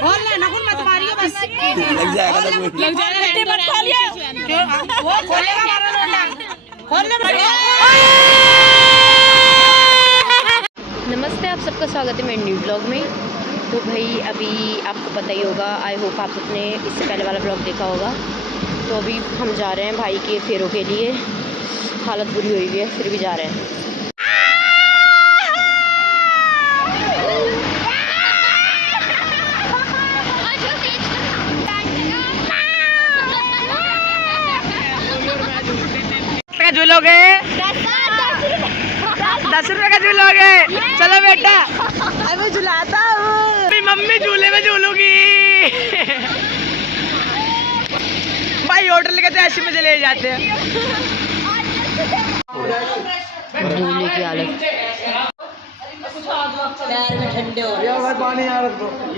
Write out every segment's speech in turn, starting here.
खोल ले नकुल मत मारियो बस लग जाएगा तो लग जाएगा बेटे मत खोलिए वो खोलेगा मारो लोटा खोल ले। नमस्ते, आप सबका स्वागत है मेरे न्यू ब्लॉग में। तो भाई अभी आपको पता ही होगा, आई होप आप सबने इससे पहले वाला ब्लॉग देखा होगा। तो अभी हम जा रहे हैं भाई के फेरों के लिए। हालत बुरी हुई है फिर भी जा रहे हैं। झूलोगे 10 रुपए का झूलोगे। चलो बेटा अभी झुलाता हूँ। मम्मी झूले में झूलूंगी। भाई होटल के तो ऐसे में चले जाते हैं। झूले की हालत पैर में ठंडे हो रहे हैं।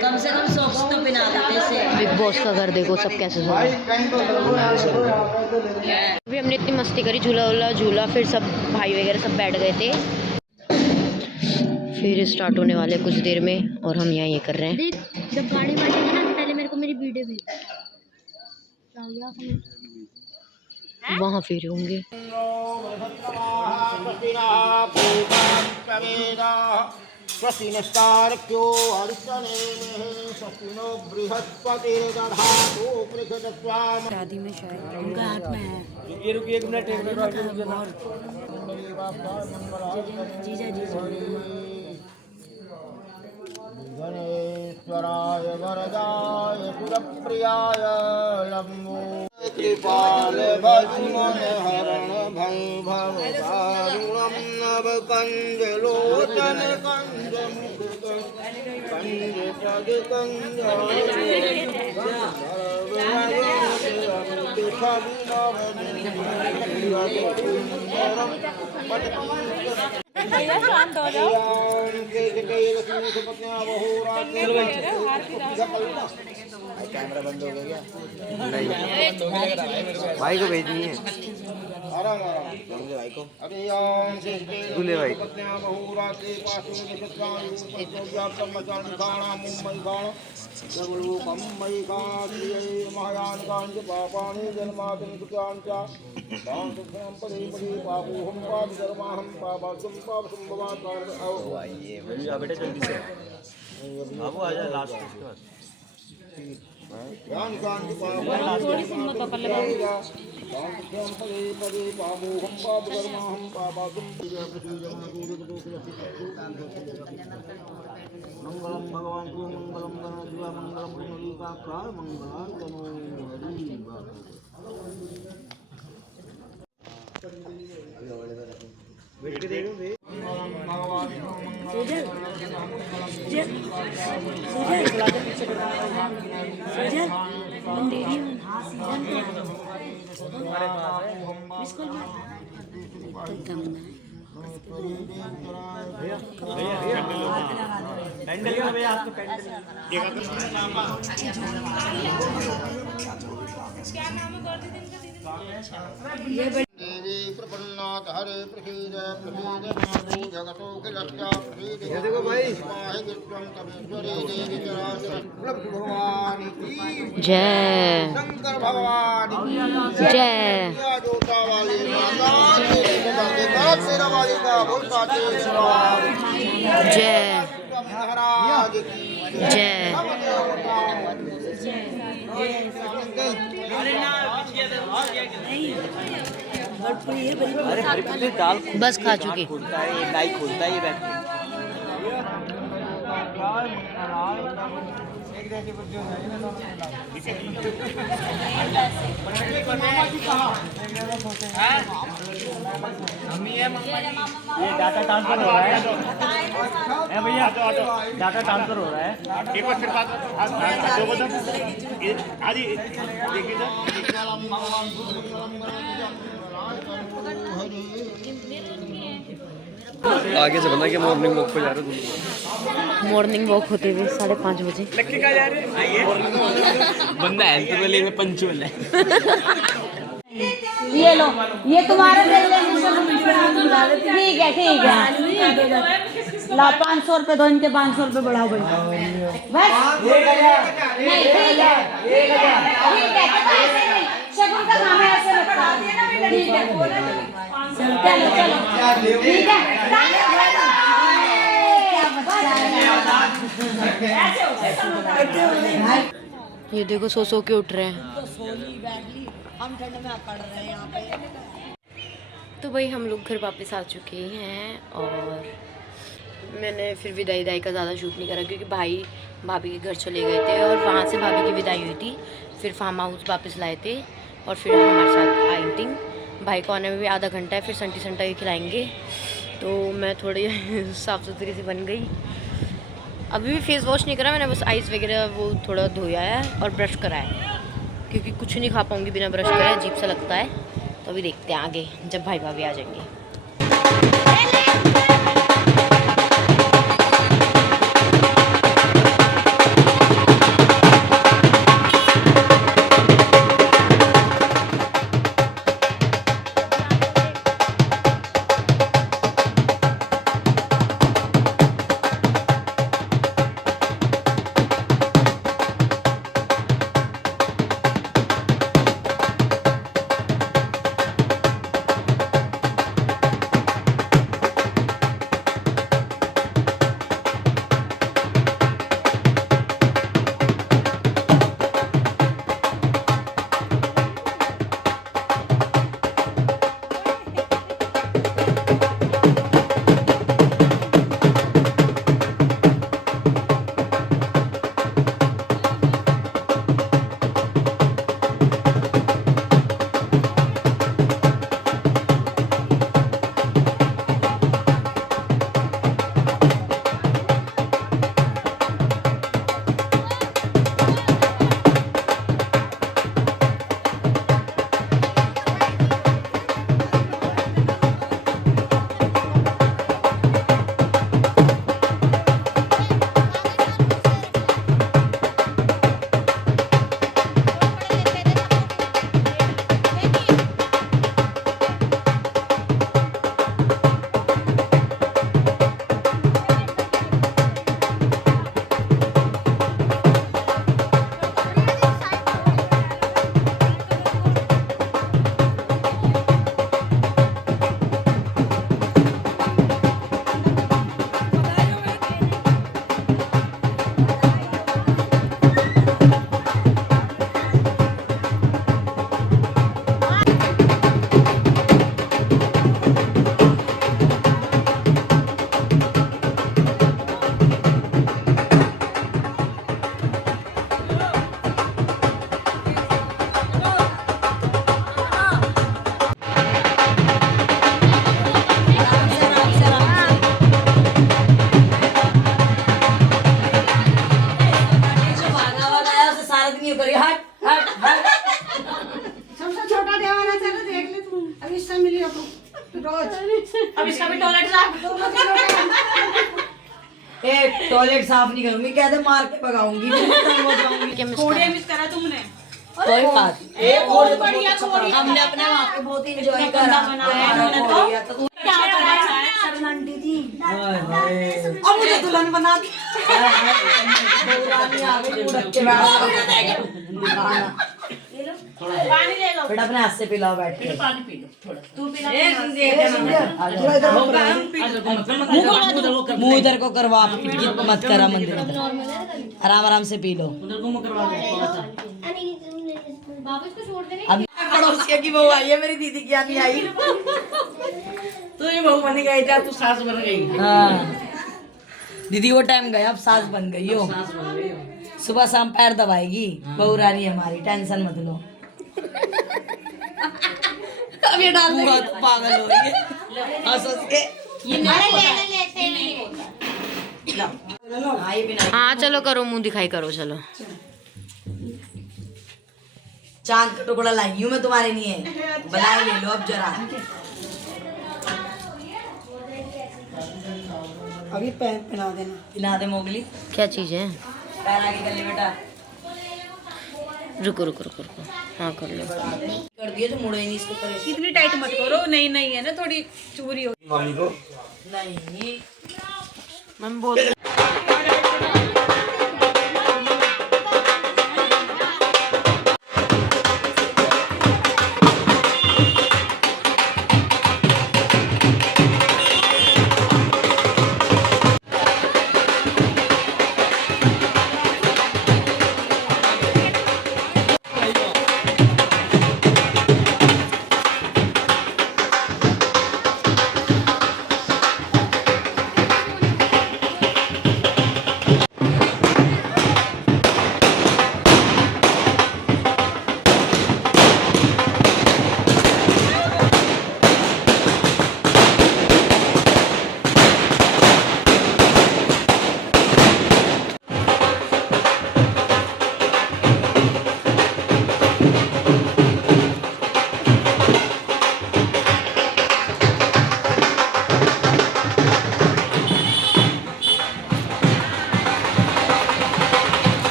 कम से कम सॉक्स तो पहना देते से। बिग बॉस का घर देखो सब कैसे सो रहे हैं। अभी हमने इतनी मस्ती करी, झूला वूला झूला, फिर सब भाई वगैरह सब बैठ गए थे। फिर स्टार्ट होने वाले कुछ देर में और हम यहाँ ये कर रहे हैं। जब गाड़ी बांटेंगे ना पहले मेरे को मेरी वीडियो भेज। वहाँ फिर होंगे। शादी में शायद उनका हाथ में है। ये रुकिए 1 मिनट जीजा जीजा गणेश्वराय वरदाय सुरप्रियाय नमो कृपाल भस्मन हरण भव दारुणं नव कंज लोचन कंज मुख कंज पद कंज शांत हो जाओ। कैमरा बंद हो गया क्या? नहीं भाई को भेजनी है। भाई को दूल्हे भाई बेटा जल्दी से बाबू आ जाए लास्ट उसके बाद। मंगलम भगवान को मंगलम गणेश मंगलम पुंडरीकाक्षाय मंगलार्चनो बैठ के देखो बे। पेंडल भैया आपको पेंडल देवी प्रपन्नाथ हरे प्रसीद प्रसीद मातु जगतो किलस्य प्रसीद। ये देखो भाई वाहे विश्वं तमेश्वरी देवी चराचर भगवान की जय शंकर भगवान की जय। जोता वाली माता तेरा वाली का बोलता जय महाराज की जय। अरे हरी पत्ती दाल बस खा चुके। खोलता है ये नाई खोलता है ये बैठ के। ये डाटा ट्रांसफर हो रहा है भैया, डाटा ट्रांसफर हो रहा है। एक बार फिर बात आदि देखिए आगे से बना के मॉर्निंग वॉक पे जा रहे हो। मॉर्निंग वॉक होते हुए 5:30 बजे। बंदा हेल्थ वाले में पंचुअल है। ये लो, ये तुम्हारा ठीक है ठीक है। ला 500 रुपए दो, इनके 500 रुपए बढ़ाओ भाई बस। शगुन का नाम है ऐसे रखा, ठीक है चलो चलो ठीक है। ये देखो सो के उठ रहे हैं। हम ठंड में पड़ रहे हैं यहाँ पे। तो भाई हम लोग घर वापस आ चुके हैं और मैंने फिर विदाई का ज़्यादा शूट नहीं करा क्योंकि भाई भाभी के घर चले गए थे और वहाँ से भाभी की विदाई हुई थी। फिर फार्म हाउस वापस लाए थे और फिर हमारे साथ आउटिंग। भाई को आने में भी आधा घंटा है, फिर संटी संटा ही खिलाएंगे। तो मैं थोड़ी साफ़ सुथरी सी बन गई। अभी भी फेस वॉश नहीं करा मैंने, बस आइस वगैरह वो थोड़ा धोया है और ब्रश करा है क्योंकि कुछ नहीं खा पाऊँगी बिना ब्रश करे, अजीब सा लगता है। तो अभी देखते हैं आगे जब भाई भाभी आ जाएंगे। सबसे छोटा देवाना चलो देख ले तुम, अब इससे मिली अब रोज, अब इसका भी टॉयलेट साफ। टॉयलेट साफ नहीं करूंगी, कहते मार के भगाऊंगी, थोड़े मिस करा तुमने। कोई बात बहुत बढ़िया, हमने अपने वहाँ पे बहुत एंजॉय करा बनाया तो क्या करा शर्मंदी थी और मुझे दुल्हन बना दी। पुरानी आ गई उड़क के पानी ले लो बेटा, अपने हाथ से पिलाओ बैठ के। पानी पी लो थोड़ा, तू पिला मुंह इधर को करवा, मत करा मंदिर, आराम आराम से पी लो। अब पड़ोसिया की बहू आई है, मेरी दीदी की नहीं आई। तू ही बहू बन गई, जा तू सास बन गई। हाँ दीदी वो टाइम गया, अब सास बन गई हो। सुबह शाम पैर दबाएगी, बहू रानी हमारी, टेंशन मत लो। अब ये डाल पागल हो रही है हंस के। हाँ चलो करो, मुंह दिखाई करो, चलो। चांद का टुकड़ा लाई हूँ मैं तुम्हारे लिए, बनाए ले लो अब जरा। अभी पैर पहना देना, पिला दे मोगली। क्या चीज़ है? पैर आगे कर ले बेटा। रुको रुको रुको रुको, हाँ कर लो। कर दिए तो मुड़े नहीं इसको करे। इतनी टाइट मत करो, नहीं नहीं है ना, थोड़ी चूरी हो। मम्मी को नहीं मैं बोल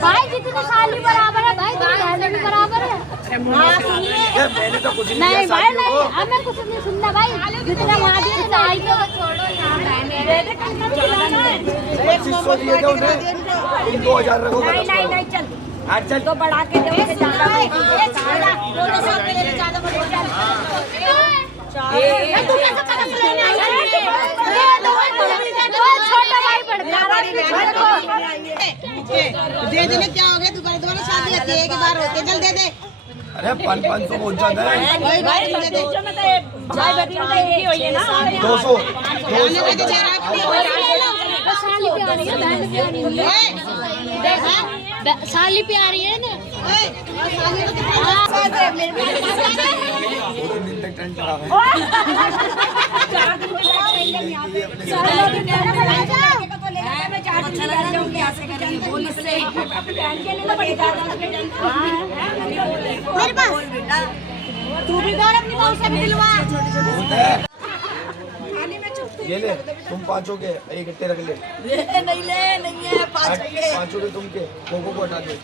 भाई जितनी साली बराबर है भाई बहन भी बराबर है। मैंने तो कुछ नहीं भाई नहीं, अब मैं कुछ नहीं सुनना भाई, जितना वहाँ दिए तो आई तो छोड़ो यार। 2500 दिए थे उन्हें, तुम 2000 रखो। नहीं नहीं नहीं चल आज चल तो बढ़ा के दो, ज्यादा छोटा भाई पड़ता दे देने क्या हो गया, दोबारा शादी होती है, एक ही बार होती है, चल दे दे। अरे 500 बहुत ज्यादा है। भाई भाई दे दे। भाई बेटी में तो एक ही हुई है ना। 200 साली पे आ रही है, बहन पे आ रही है, साली पे आ रही है ना। दिन तक टेंट लगा है। मेरे पास तू भी दौड़ अपनी मौसी से मिलवा। ये ले, तुम पांचों के एक इकट्ठे रख ले। नहीं है पांचों के तुम के, कोको को हटा दे।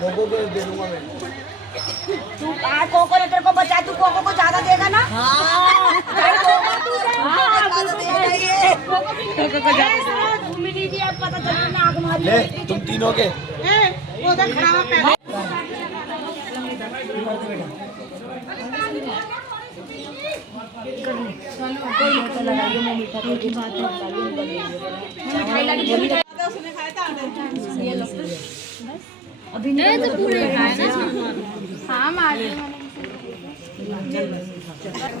कोको को दे दूंगा मैं। तू कोको ने तेरे को बचा, तू कोको को ज्यादा देगा ना। ले, तुम तीनों के। तो पूरे खाए ना। हाँ मार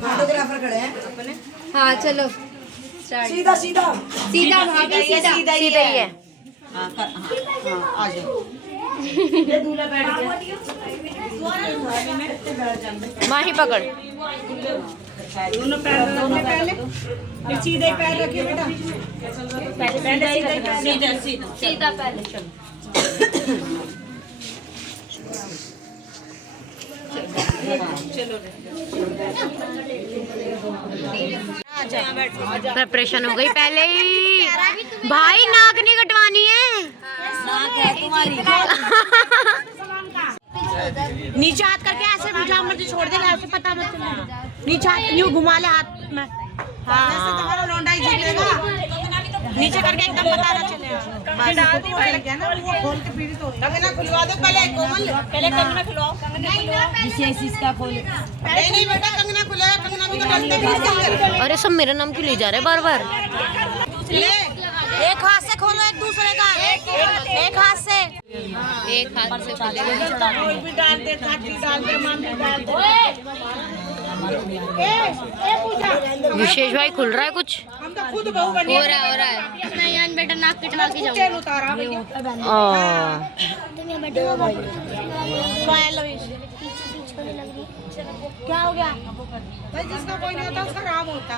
फोटोग्राफर खड़े हैं अपने। हाँ चलो सीधा सीधा सीधा भाभी सीधा सीधा ही है। आ जाओ। ये दूल्हा बैठ गया। माही पकड़। दोनों पहले सीधे पैर रखिए बेटा। सीधा सीधा पहले चलो। प्रिपरेशन हो गई पहले ही। भाई नाक नहीं कटवानी है। नीचे हाथ करके ऐसे जहाँ मर्जी छोड़ दे, ऐसे पता मत चलेगा। नीचे हाथ यूं घुमा ले हाथ में। हाँ ऐसे तुम्हारा लौंडा ही जीतेगा। नीचे करके एकदम पता ना चलेगा। डाल दी पहले क्या ना, वो खोल के पीड़ी तो कंगना खुलवा दो पहले। कोमल पहले कंगना खुलवाओ। इसका खोल। नहीं बेटा, कंगना खुलेगा, कंगना भी तो डालते हैं इसके अंदर। अरे सब मेरा नाम क्यों ले जा रहे हैं बार बार। ले एक हाथ से खोलो, एक दूसरे का। एक हाथ से। एक हाथ से कोई भी डाल दे, काटी डाल दे, मामी डाल दे। विशेष भाई खुल रहा है कुछ। हम तो खुद बहू बनी। हो रहा है। मैं यार बेटा नाक कटवा के जाऊँ। चैन उतारा भैया। क्या हो गया? भाई जिसका कोई नहीं होता उसका राम होता।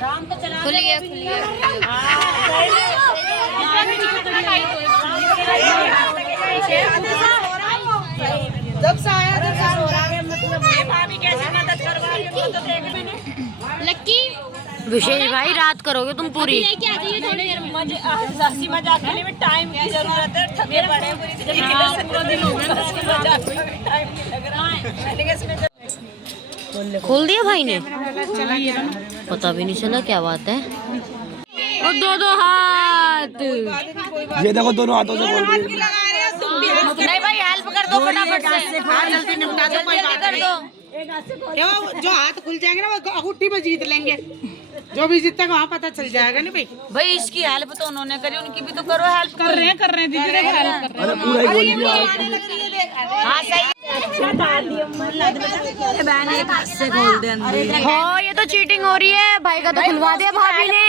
राम तो चला खुल गया खुल गया। जब से आया तब से हो रहा है, मतलब भाभी कैसे मदद करवा रही है तो देख मैंने। लक्की विशेष भाई रात करोगे तुम पूरी। लेके आ जाइए थोड़ी देर में। हंसी मजाक के लिए भी टाइम की जरूरत है। थके पड़े पूरी पूरा दिन हो गया, टाइम नहीं लग रहा है। खोल दिया भाई ने। पता भी नहीं चला क्या बात है। और दो हाथ। ये देखो दोनों हाथों से खोल रही है। नहीं भाई हेल्प कर दो फटाफट से। जल्दी निपटा दो, कोई बात कर दो। जो हाथ खुल जाएंगे ना वो अंगूठी में जीत लेंगे। जो भी जीतेगा वहाँ पता चल जाएगा नहीं भाई। भाई इसकी हेल्प तो उन्होंने करी, उनकी भी तो करो हेल्प। कर रहे हैं दीदी, देखो हेल्प कर अरे पूरा ही खोल दिया। हाँ सही। बहन एक हाथ से खोल दे अंदर। हो ये तो चीटिंग हो रही है। भाई का तो खुलवा दिया भाभी ने।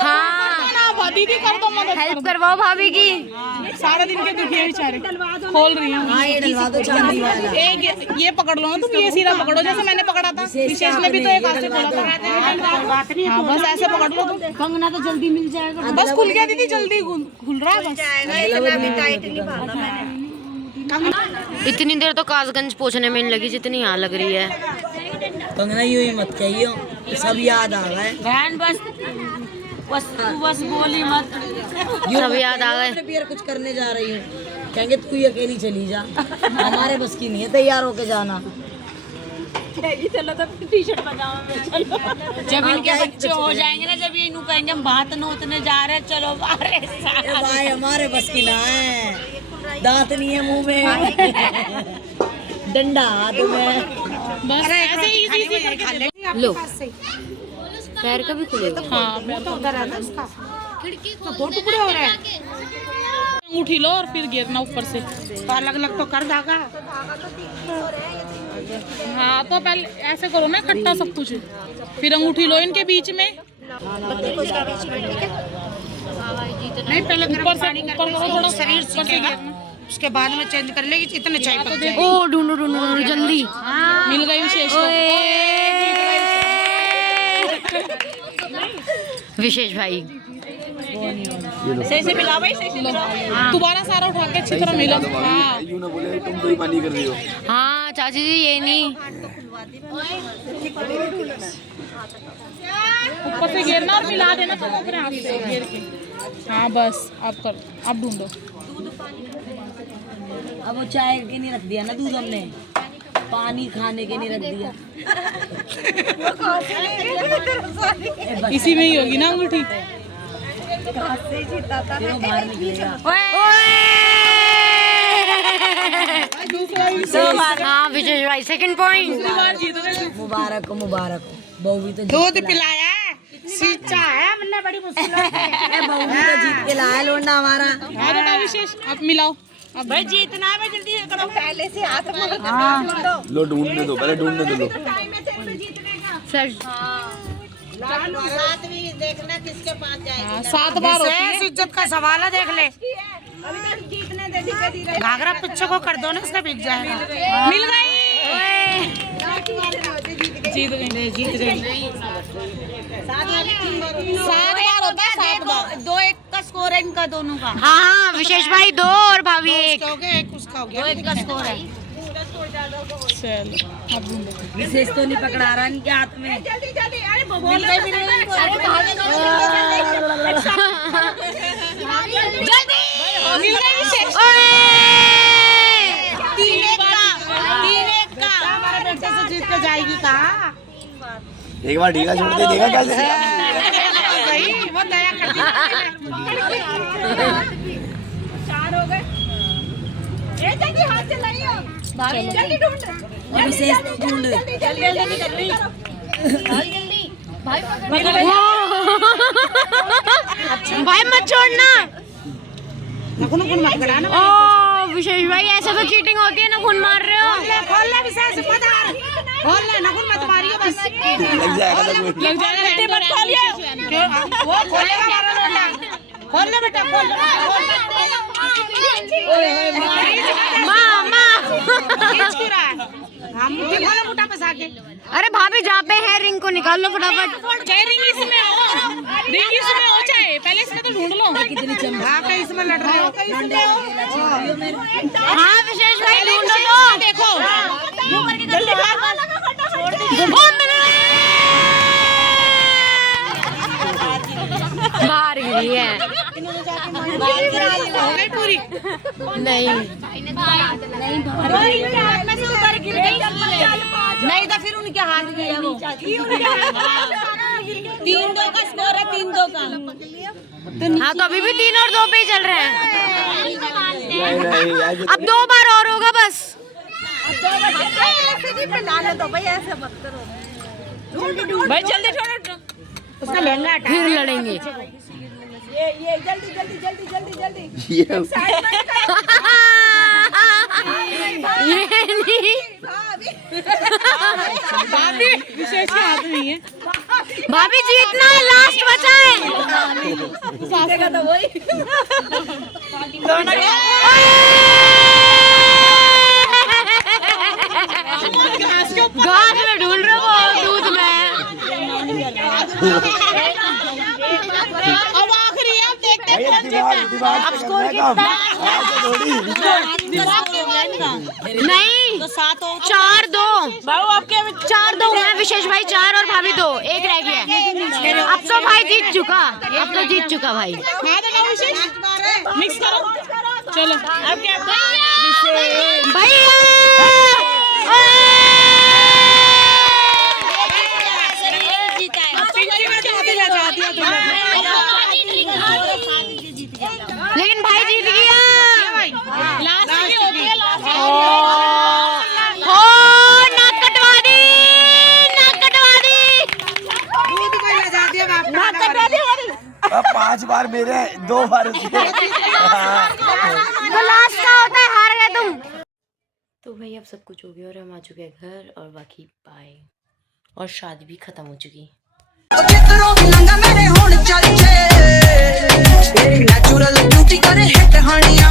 हाँ दीदी कर दो मदद। हेल्प करवाओ भाभी की। सारा दिन के दुखी है बेचारे, खोल रही हूँ। हाँ ये डलवा दो चांदी वाला। एक ये पकड़ लो तुम, ये सीधा पकड़ो जैसे मैंने पकड़ा था। विशेष ने भी तो एक हाथ से खोला था। हाँ बस ऐसे पकड़ लो तुम। कंगना तो जल्दी मिल जाएगा। बस खुल गया दीदी, जल्दी खुल रहा है बस। इतनी देर तो कासगंज पहुंचने में नहीं लगी जितनी यहाँ लग रही है। कंगना यूं ही मत कहियो, सब याद आ रहा है। बहन बस बस तू बस बोली मत। सब याद आ गए। फिर कुछ करने जा रही हूँ, कहेंगे तू ही अकेली चली जा, हमारे बस की नहीं है तैयार होके जाना। चलो तो टी शर्ट पजामा जब इनके बच्चे हो जाएंगे ना, जब ये इन्हों कहेंगे हम भात नोतने जा रहे हैं, चलो बाहर भाई हमारे बस की ना है, दांत नहीं है मुंह में, डंडा हाथ में, बस ऐसे इजी करके खा ले। लो पैर का भी खुलेगा। हाँ तो उधर है ना उसका, तो दो टुकड़े हो रहे हैं। अंगूठी लो और फिर गिरना ऊपर से, तो अलग अलग तो कर धागा। हाँ तो पहले ऐसे करो ना इकट्ठा सब कुछ, फिर अंगूठी लो इनके बीच में। नहीं पहले ऊपर से थोड़ा शरीर सीखेगा, उसके बाद में चेंज कर लेगी, इतने चाहिए। ओ ढूंढो ढूंढो जल्दी। मिल गई विशेष। विशेष भाई सही से मिला भाई, सही से मिला। दोबारा सारा उठा के अच्छी तरह मिला। हाँ यूं ना बोले तुम कोई पानी कर रही हो। हाँ चाची जी ये नहीं, ऊपर से घेरना और मिला देना तुम अपने हाथ से घेर के। हाँ बस अब कर, अब ढूंढो। अब वो चाय के नहीं रख दिया ना दूध हमने, पानी खाने के नहीं रख दिया। इसी में ही होगी ना अंगूठी। फिर वो बाहर निकलेगा। हाँ विशेष भाई सेकंड पॉइंट। मुबारक हो मुबारक हो, बहू भी तो दूध पिलाया है, सींचा है हमने बड़ी मुश्किल से। बहू भी तो जीत के लाया लोंडा हमारा। हाँ बेटा विशेष अब मिलाओ। अब भाई जीतना है, जल्दी करो, पहले से हाथ में लो ढूंढने दो, पहले ढूंढने दो। लो सर देखना किसके पास जाएगी। 7 बार होती है, इज्जत का सवाल है, देख ले। घाघरा पिच्छे को कर दो ना, इसका बिक जाएगा। मिल गई, जीत गई, जीत गई। 7 बार होता है, 7 बार। 2-1 का स्कोर है इनका दोनों का। हाँ विशेष भाई 2 और भाभी 1। हो गया, एक उसका हो गया, 2-1 का स्कोर है। चलो अब ढूंढो। विशेष तो नहीं पकड़ा रहा इनके हाथ में। जल्दी जल्दी, अरे बोलने भी नहीं। जल्दी मिल गई विशेष। 3-1 का हमारे बेटे से जीत के जाएगी। कहाँ एक बार ढीला छोड़ दे, देखा कैसे। भाई वो दया कर दी। 4 हो गए। जल्दी हाथ चलाइए, जल्दी ढूंढ। विशेष तो ढूंढ। जल्दी भाई मत छोड़ना। नखुन मत कराना। ओ विशेष भाई ऐसे तो चीटिंग होती है ना, खून मार रहे हो। खोल ले विशेष, मत मार। खोल ले, नखुन मत मारियो बस। लग जाएगा तो कोई। लग जाएगा, बेटे मत खोलिए। वो खोलेगा हमारा लोटा। खोल ले बेटा, खोल ले। माँ माँ खींच क्यों रहा है? हम मुट्ठी खोलो मुट्ठा फंसा के। अरे भाभी जहाँ पे है रिंग को निकाल लो फटाफट। चाहे रिंग इसमें हो, रिंग इसमें हो, चाहे पहले इसमें तो ढूंढ लो। हाँ कहीं इसमें लड़ रहे हो। हाँ विशेष भाई ढूंढो तो। देखो जल्दी बाहर गिरी है। हो गई पूरी। नहीं नहीं तो फिर उनके हाथ में है वो। 3-2 का स्कोर है, 3-2 का। हाँ तो अभी भी 3 और 2 पे ही चल रहे हैं। अब 2 बार और होगा बस। भाई जल्दी छोड़ो, उसका लहंगा हटा। फिर लड़ेंगे। ये जल्दी जल्दी जल्दी जल्दी जल्दी। ये ये नहीं भाभी विशेष के हाथ में ही है। भाभी जीतना है, लास्ट बचा है। घास में ढूंढ रहे हो, दूध में। अब आखिरी है, अब देखते हैं कौन दिमाग जीता। दिमाग अब स्कोर कितना? ऐसे थोड़ी। दिमाग हो गया इनका। नहीं तो 7 हो 4-2 भाऊ आपके 4-2 हुए हैं। विशेष भाई 4 और भाभी 2, 1 रह गया है। अब तो भाई जीत चुका, अब तो जीत चुका भाई। मिक्स करो चलो अब क्या भैया लेकिन भाई जीत गया। हो नाक कटवा दी, नाक कटवा दी। 5 बार मेरे 2 बार उसके। तो लास्ट का होता है हार गए तुम। तो भाई अब सब कुछ हो गया और हम आ चुके हैं घर और बाकी बाय और शादी भी खत्म हो चुकी। नेचुरल ब्यूटी करे हिट हानिया